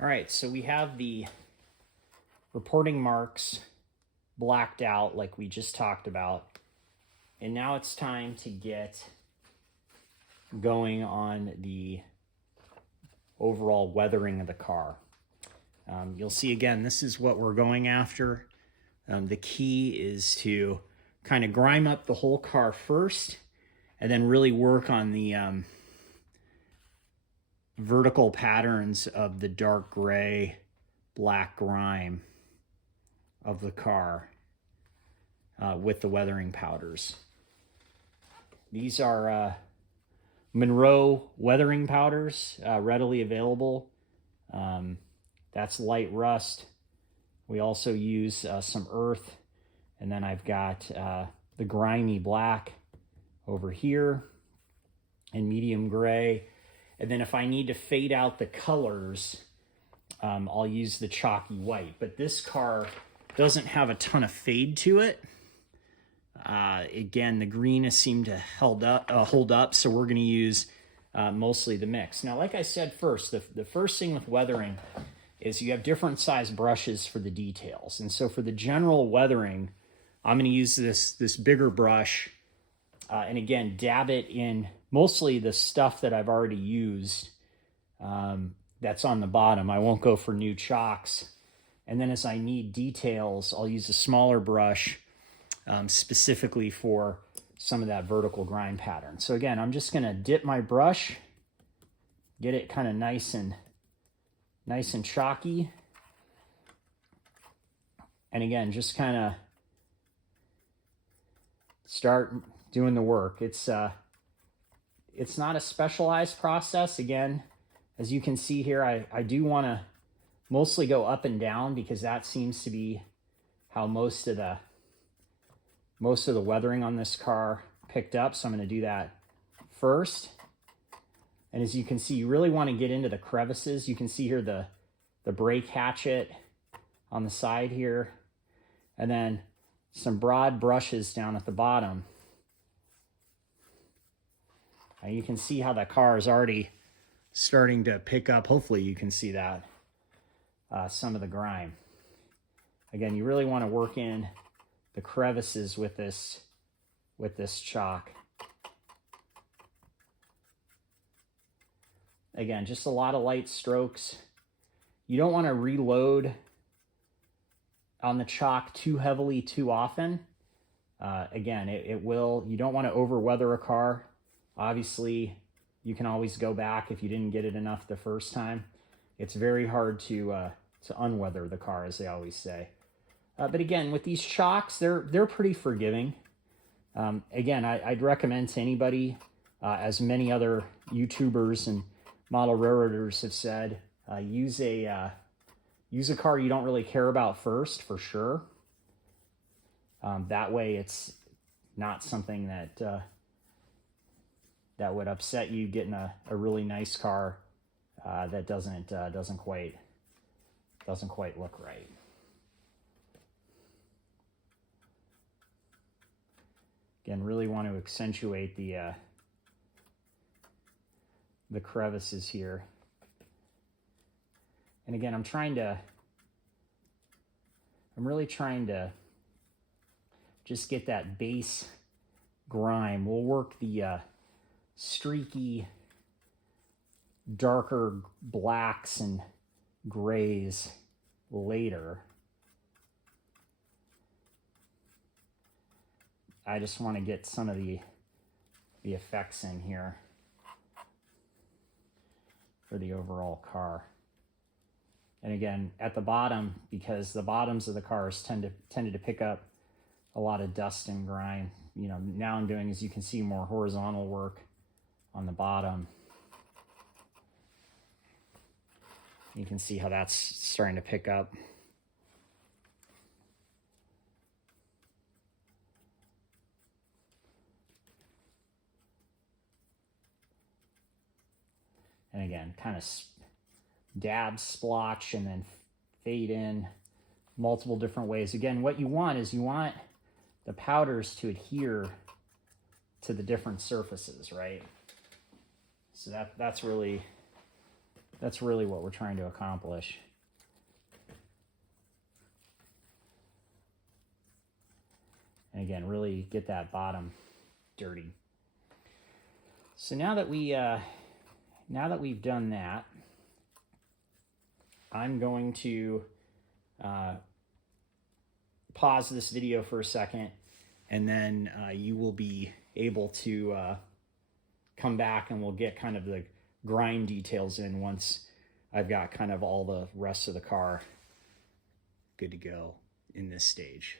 All right, so we have the reporting marks blacked out like we just talked about. And now it's time to get going on the overall weathering of the car. You'll see again, this is what we're going after. The key is to kind of grime up the whole car first and then really work on the vertical patterns of the dark gray, black grime of the car with the weathering powders. These are Monroe weathering powders, readily available. That's light rust. We also use some earth, and then I've got the grimy black over here and medium gray. And then if I need to fade out the colors, I'll use the chalky white. But this car doesn't have a ton of fade to it. Again, the green has seemed to hold up, so we're going to use mostly the mix. Now, like I said first, the first thing with weathering is you have different size brushes for the details. And so for the general weathering, I'm going to use this bigger brush, and again, dab it in mostly the stuff that I've already used that's on the bottom. I won't go for new chalks. And then as I need details, I'll use a smaller brush specifically for some of that vertical grime pattern. So again, I'm just going to dip my brush, get it kind of nice and chalky. And again, just kind of start doing the work. It's not a specialized process. Again, as you can see here, I do want to mostly go up and down because that seems to be how most of the weathering on this car picked up. So I'm going to do that first. And as you can see, you really want to get into the crevices. You can see here the brake hatchet on the side here, and then some broad brushes down at the bottom. And you can see how that car is already starting to pick up. Hopefully you can see that, some of the grime. Again, you really want to work in the crevices with this chalk. Again, just a lot of light strokes. You don't want to reload on the chalk too heavily too often. Again, you don't want to over weather a car. Obviously, you can always go back if you didn't get it enough the first time. It's very hard to unweather the car, as they always say. But again, with these chalks, they're pretty forgiving. Again, I'd recommend to anybody, as many other YouTubers and model railroaders have said, use a car you don't really care about first, for sure. That way, it's not something that would upset you getting a really nice car that doesn't quite look right. Again, really want to accentuate the crevices here. And again, I'm really trying to just get that base grime. We'll work the streaky, darker blacks and grays later. I just want to get some of the effects in here for the overall car. And again, at the bottom, because the bottoms of the cars tended to pick up a lot of dust and grime. Now I'm doing, as you can see, more horizontal work on the bottom. You can see how that's starting to pick up. And again, kind of dab, splotch, and then fade in multiple different ways. Again, what you want is the powders to adhere to the different surfaces, right? So that's really That's really what we're trying to accomplish. And again, really get that bottom dirty. So now that we've done that, I'm going to pause this video for a second, and then you will be able to come back and we'll get kind of the grind details in once I've got kind of all the rest of the car good to go in this stage.